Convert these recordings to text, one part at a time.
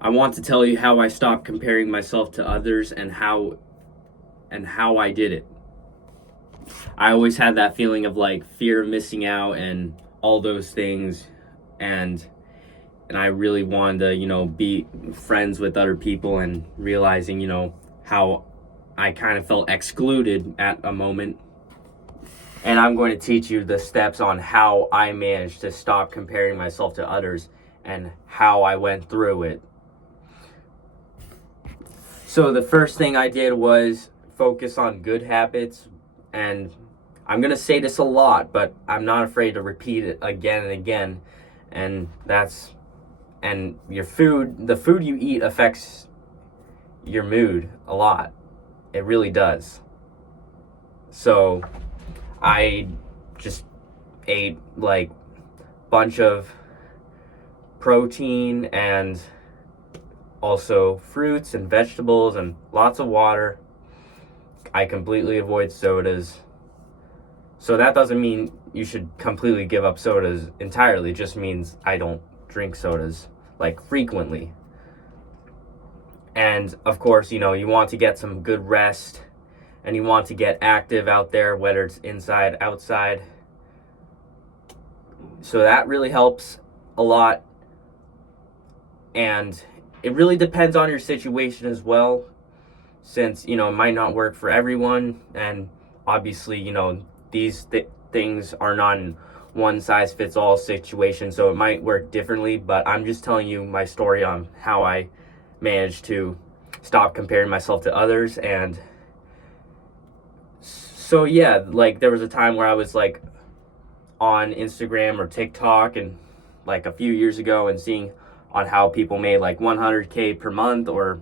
I want to tell you how I stopped comparing myself to others and how I did it. I always had that feeling of like fear of missing out and all those things, and I really wanted to, be friends with other people, and realizing, how I kind of felt excluded at a moment. And I'm going to teach you the steps on how I managed to stop comparing myself to others and how I went through it. So the first thing I did was focus on good habits, and I'm going to say this a lot, but I'm not afraid to repeat it again and again. And the food you eat affects your mood a lot. It really does. So I just ate like bunch of protein and also fruits and vegetables and lots of water. I completely avoid sodas. So that doesn't mean you should completely give up sodas entirely. It just means I don't drink sodas like frequently. And of course, you want to get some good rest, and you want to get active out there, whether it's inside, outside. So that really helps a lot. And it really depends on your situation as well, since, it might not work for everyone. And obviously, these things are not in one size fits all situation, so it might work differently. But I'm just telling you my story on how I managed to stop comparing myself to others. And so yeah, like there was a time where I was like on Instagram or TikTok, and like a few years ago, and seeing on how people made like 100K per month or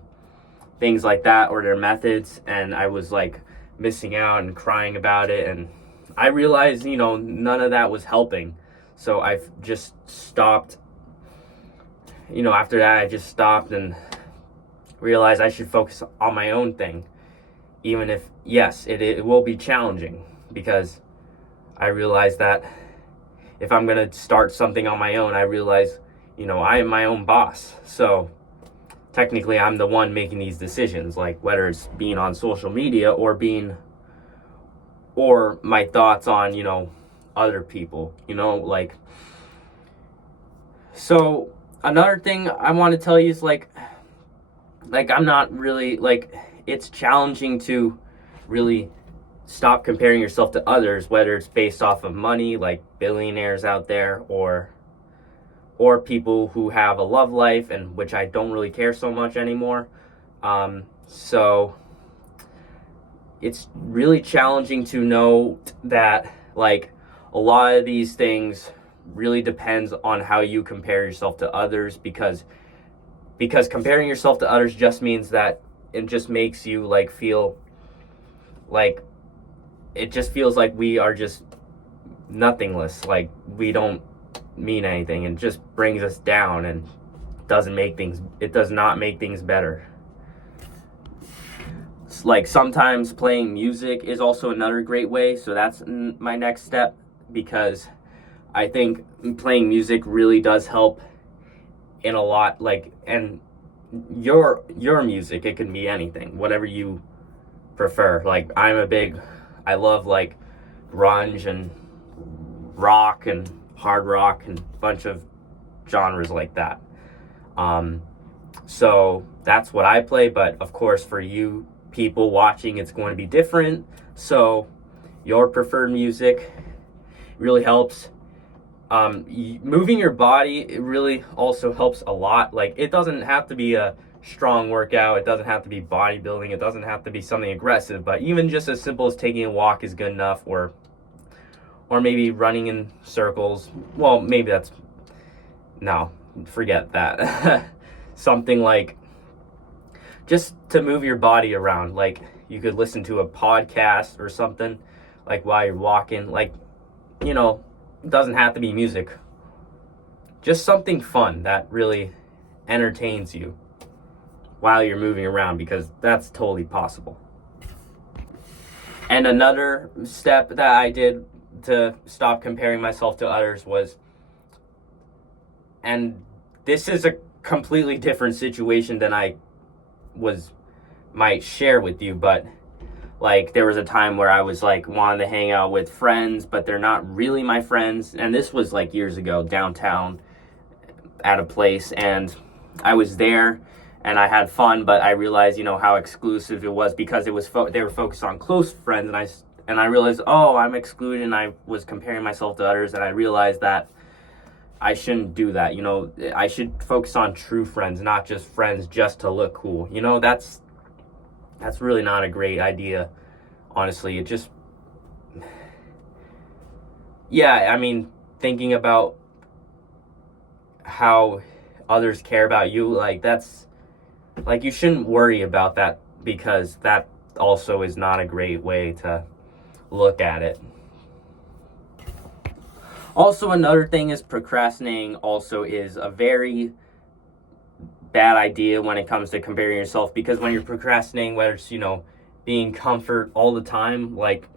things like that, or their methods, and I was like missing out and crying about it. And I realized, none of that was helping. So I've just stopped. After that, I just stopped and realized I should focus on my own thing. Even if, yes, it will be challenging, because I realize that if I'm going to start something on my own, I realize, I am my own boss. So technically, I'm the one making these decisions, like whether it's being on social media or my thoughts on, other people, like. So another thing I want to tell you is like I'm not really, like, it's challenging to really stop comparing yourself to others, whether it's based off of money, like billionaires out there, or people who have a love life, and which I don't really care so much anymore. So it's really challenging to know that, like, a lot of these things really depends on how you compare yourself to others, because comparing yourself to others just means that it just makes you like feel like, it just feels like we are just nothingless, like we don't mean anything, and just brings us down, and it does not make things better. It's like sometimes playing music is also another great way. So that's my next step, because I think playing music really does help in a lot, like, and your music, it can be anything, whatever you prefer. Like I love like grunge and rock and hard rock and a bunch of genres like that. So that's what I play, but of course for you people watching, it's going to be different. So your preferred music really helps. Moving your body, it really also helps a lot. Like, it doesn't have to be a strong workout, it doesn't have to be bodybuilding, it doesn't have to be something aggressive, but even just as simple as taking a walk is good enough, or maybe running in circles. Well, maybe no, forget that. Something like just to move your body around. Like, you could listen to a podcast or something, like while you're walking. Like, it doesn't have to be music. Just something fun that really entertains you while you're moving around, because that's totally possible. And another step that I did to stop comparing myself to others was, and this is completely different situation than I might share with you, but like there was a time where I was like wanting to hang out with friends, but they're not really my friends. And this was like years ago, downtown at a place, and I was there and I had fun, but I realized, how exclusive it was because it was they were focused on close friends, and I realized, oh, I'm excluded, and I was comparing myself to others, and I realized that I shouldn't do that. I should focus on true friends, not just friends just to look cool. That's really not a great idea, honestly. It just, yeah, I mean, thinking about how others care about you, like that's, like you shouldn't worry about that, because that also is not a great way to look at it. Also, another thing is procrastinating also is a very bad idea when it comes to comparing yourself, because when you're procrastinating, whether it's being comfort all the time, like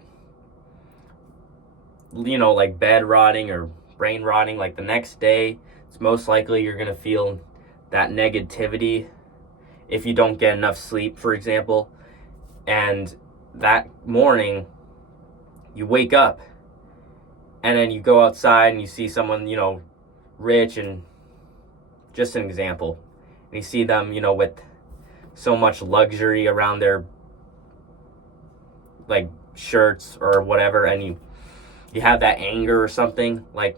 like bed rotting or brain rotting, like the next day, it's most likely you're gonna feel that negativity if you don't get enough sleep, for example. And that morning you wake up and then you go outside and you see someone rich, and just an example, and you see them, with so much luxury around their like shirts or whatever, and you have that anger or something. Like,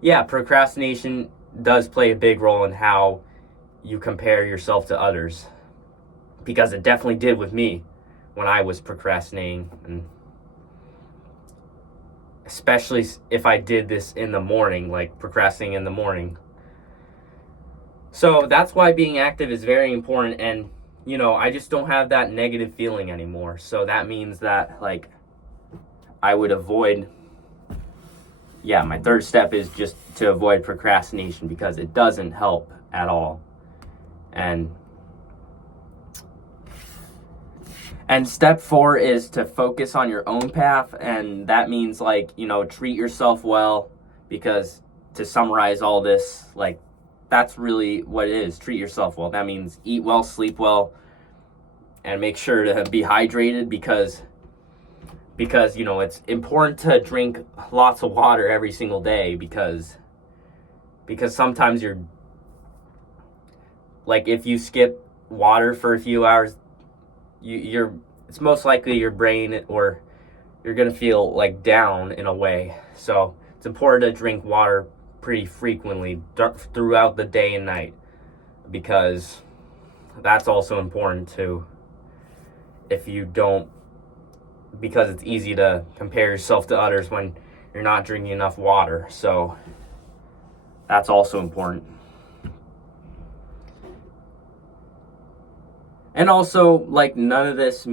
yeah, procrastination does play a big role in how you compare yourself to others, because it definitely did with me when I was procrastinating, and especially if I did this in the morning, like procrastinating in the morning. So that's why being active is very important. And I just don't have that negative feeling anymore, so that means that like I would avoid, my third step is just to avoid procrastination, because it doesn't help at all. And step 4 is to focus on your own path, and that means like treat yourself well, because to summarize all this, like that's really what it is. Treat yourself well. That means eat well, sleep well, and make sure to be hydrated, because it's important to drink lots of water every single day, because sometimes you're like, if you skip water for a few hours, it's most likely your brain, or you're gonna feel like down in a way. So it's important to drink water pretty frequently throughout the day and night, because that's also important too. If you don't, because it's easy to compare yourself to others when you're not drinking enough water. So that's also important. And also, like, none of this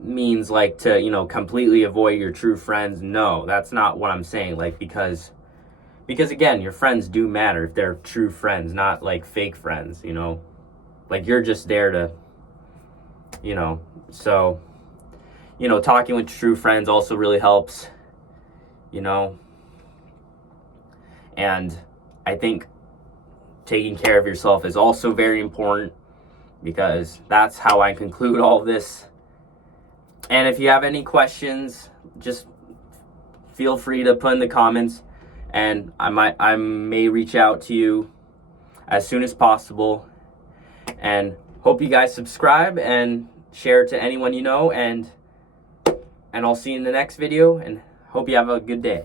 means like to completely avoid your true friends. No, that's not what I'm saying. Like, because again, your friends do matter if they're true friends, not like fake friends. Like, you're just there to so talking with true friends also really helps. And I think taking care of yourself is also very important, because that's how I conclude all this. And if you have any questions, just feel free to put in the comments, and I may reach out to you as soon as possible. And hope you guys subscribe and share to anyone you know, and I'll see you in the next video, and hope you have a good day.